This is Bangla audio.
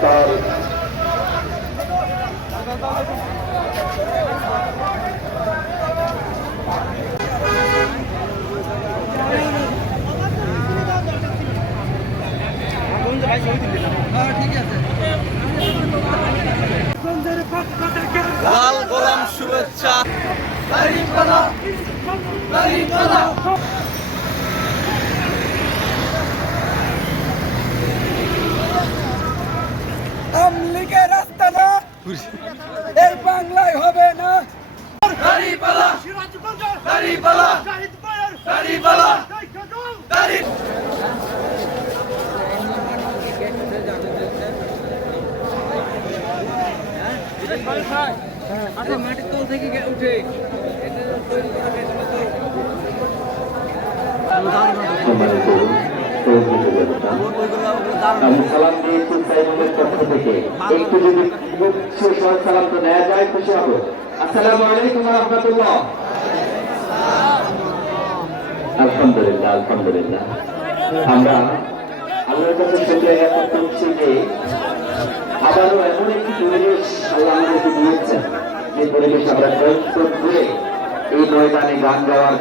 পুরস্কার লাল গোলাম শুভেচ্ছা। এই বাংলায় হবে না। সম্মানিত চৌধুরী দেবতা আমি সালাম পক্ষ থেকে একটু যদি মুখ্য সহ সালাম তো নেওয়া যায়, খুশি হব। আসসালামু আলাইকুম রহমতুল্লাহ। আলহামদুলিল্লাহ আলহামদুলিল্লাহ। আমরা আল্লাহর কাছে শুক্রিয়া জ্ঞাপন করছি যে আবারও এমন একটি পরিবেশ আল্লাহ আমাদেরকে দিয়েছেন। যে পরিবেশ আমরা প্রয়োগ করে এই ময়দানে গান গাওয়ার